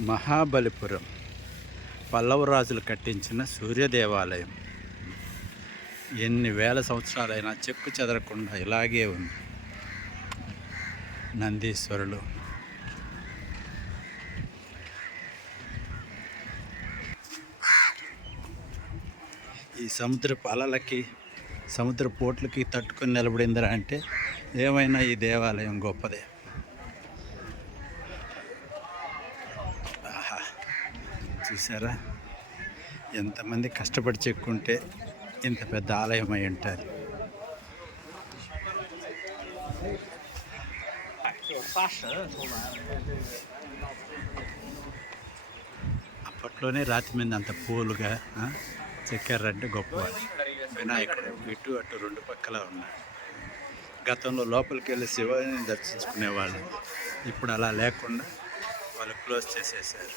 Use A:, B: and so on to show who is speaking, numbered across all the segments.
A: మహాబలిపురం పల్లవ రాజులు కట్టించిన సూర్య దేవాలయం ఎన్ని వేల సంవత్సరాలైనా చెక్కు చెదరకుండా ఇలాగే ఉంది. నందీశ్వరులు. ఈ సముద్రపు అలలకి సముద్ర పోట్లకి తట్టుకొని నిలబడిందిరా అంటే ఏమైనా ఈ దేవాలయం గొప్పదే. చూసారా? ఎంతమంది కష్టపడి చెక్కుంటే ఇంత పెద్ద ఆలయం అయి ఉంటుంది అప్పట్లోనే రాతి మీద అంత పూలుగా చెక్కారంటే గొప్ప వినాయకుడు ఇటు అటు రెండు పక్కల ఉన్నాడు. గతంలో లోపలికి వెళ్ళి శివుని దర్శించుకునేవాళ్ళు. ఇప్పుడు అలా లేకుండా వాళ్ళు క్లోజ్ చేసేసారు.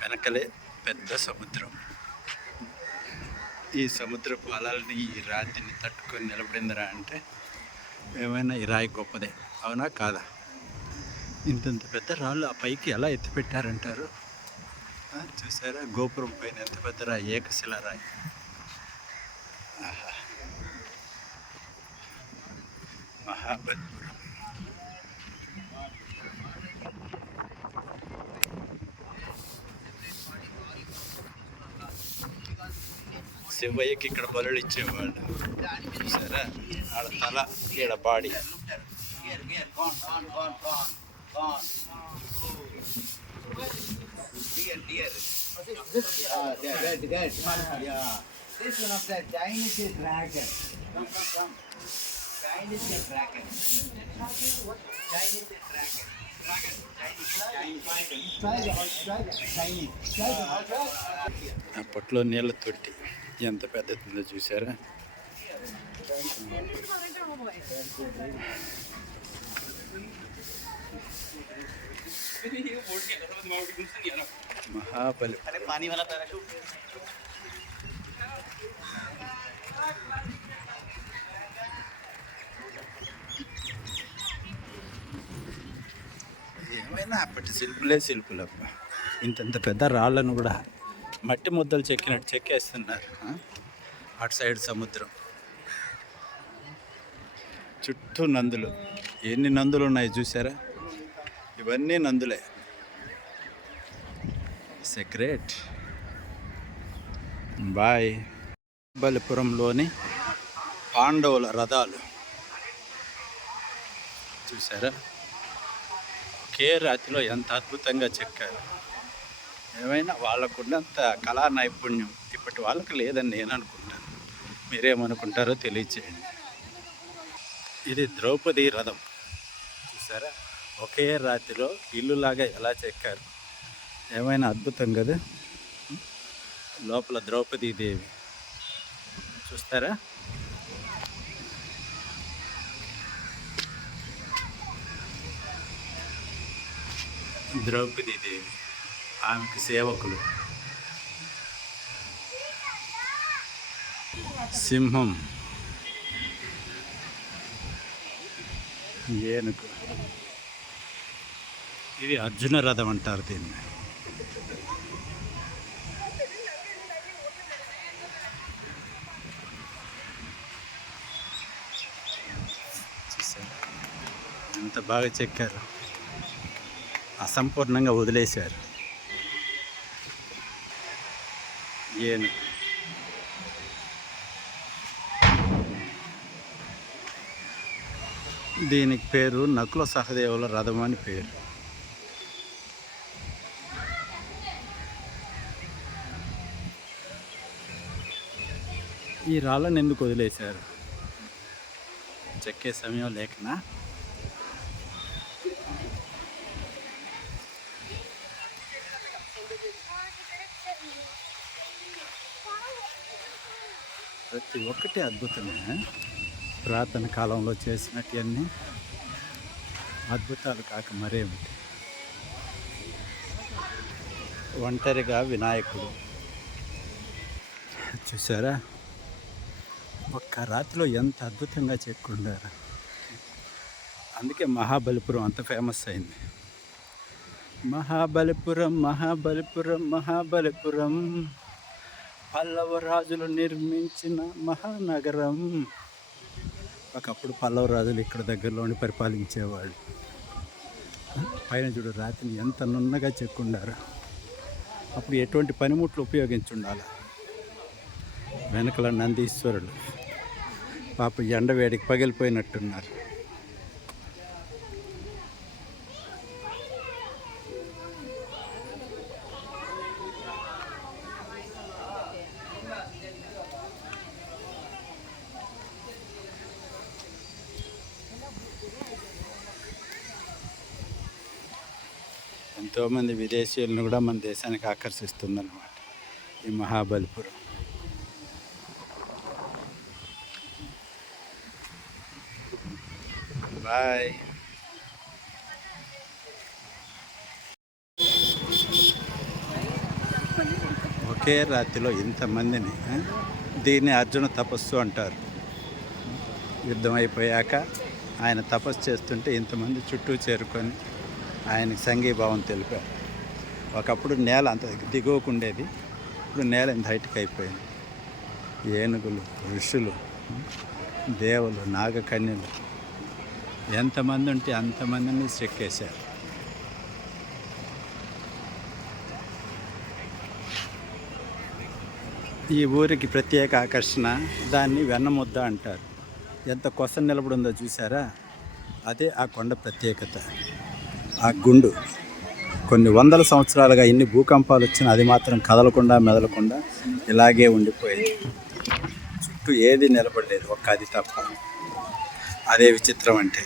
A: వెనకలే పెద్ద సముద్రం. ఈ సముద్రపు అలల్ని ఈ రాతిని తట్టుకొని నిలబడిందిరా అంటే ఏమైనా ఈ రాయి గొప్పదే అవునా కాదా? ఇంతంత పెద్ద రాళ్ళు ఆ పైకి ఎలా ఎత్తి పెట్టారంటారు చూసారా గోపురం పైన ఎంత పెద్ద రాయి ఏకశిల రాయి ఆహా. మహాబలిపురం శివయ్యకి ఇక్కడ బలులు ఇచ్చేవాళ్ళు చూసారా ఆడ తల ఈడ బాడీ అప్పట్లో నీళ్ళ తొట్టి ఎంత పెద్ద చూసారా? మహాబలి
B: अरे पानी वाला पैराशूट
A: ఏమైనా అప్పటి శిల్పులే శిల్పులప్ప ఇంతంత పెద్ద రాళ్ళను కూడా మట్టి ముద్దలు చెక్కినట్టు చెక్కేస్తున్నారు ఆ? అటు సైడ్ సముద్రం చుట్టూ నందులు ఎన్ని నందులు ఉన్నాయి చూసారా ఇవన్నీ నందులే. Great bye. బలిపురంలోని పాండవుల రథాలు. చూసారా ఒకే రాతిలో ఎంత అద్భుతంగా చెక్కారు. ఏమైనా వాళ్ళకున్నంత కళా నైపుణ్యం ఇప్పటి వాళ్ళకి లేదని నేను అనుకుంటాను. మీరేమనుకుంటారో తెలియచేయండి. ఇది ద్రౌపది రథం. చూసారా ఒకే రాత్రిలో ఇల్లులాగా ఎలా చెక్కారు? ఏమైనా అద్భుతం కదా? లోపల ద్రౌపదీ దేవి. చూస్తారా? ద్రౌపదీ దేవి ఆమెకు సేవకులు. సింహం. ఏనుగు. ఇది అర్జున రథం అంటారు దీన్ని. ఎంత బాగా చెక్కారు. అసంపూర్ణంగా వదిలేశారు. ఏను. దీనికి పేరు నకుల సహదేవుల రథం అని పేరు. ఈ రాళ్ళని ఎందుకు వదిలేశారు? చెక్కే సమయం లేకనా? ప్రతి ఒక్కటి అద్భుతమే. పురాతన కాలంలో చేసినట్టువన్నీ అద్భుతాలు కాక మరేమిటి ఒంటరిగా వినాయకుడు. చూసారా ఒక్క రాత్రిలో ఎంత అద్భుతంగా చెక్కుండారు? అందుకే మహాబలిపురం అంత ఫేమస్ అయింది. మహాబలిపురం మహాబలిపురం మహాబలిపురం. పల్లవ రాజులు నిర్మించిన మహానగరం. ఒకప్పుడు పల్లవ రాజులు ఇక్కడ దగ్గరలోని పరిపాలించేవాళ్ళు. పైన చూడు రాత్రిని ఎంత నున్నగా చెక్కుండారు. అప్పుడు ఎటువంటి పనిముట్లు ఉపయోగించి ఉండాలి వెనకల నందీశ్వరుడు పాప ఎండ వేడికి పగిలిపోయినట్టున్నారు. ఎంతోమంది విదేశీయులను కూడా మన దేశానికి ఆకర్షిస్తుందన్నమాట ఈ మహాబలిపురం. బాయ్ ఒకే రాత్రిలో ఇంతమందిని దీన్ని అర్జున తపస్సు అంటారు. యుద్ధం అయిపోయాక ఆయన తపస్సు చేస్తుంటే ఇంతమంది చుట్టూ చేరుకొని ఆయనకి సంఘీభావం తెలిపారు. ఒకప్పుడు నేల అంత దిగువకుండేది ఇప్పుడు నేల ఇంత హైట్కి అయిపోయింది. ఏనుగులు ఋషులు దేవులు నాగకన్యలు ఎంతమంది ఉంటే అంతమందిని చెక్కేశారు. ఈ ఊరికి ప్రత్యేక ఆకర్షణ దాన్ని వెన్నముద్ద అంటారు. ఎంత కొస నిలబడిందో చూసారా అదే ఆ కొండ ప్రత్యేకత. ఆ గుండు. కొన్ని వందల సంవత్సరాలుగా ఎన్ని భూకంపాలు వచ్చినా అది మాత్రం కదలకుండా మెదలకుండా ఇలాగే ఉండిపోయింది. చుట్టూ ఏది నిలబడలేదు ఒక్క అది తప్ప. అదే విచిత్రం అంటే.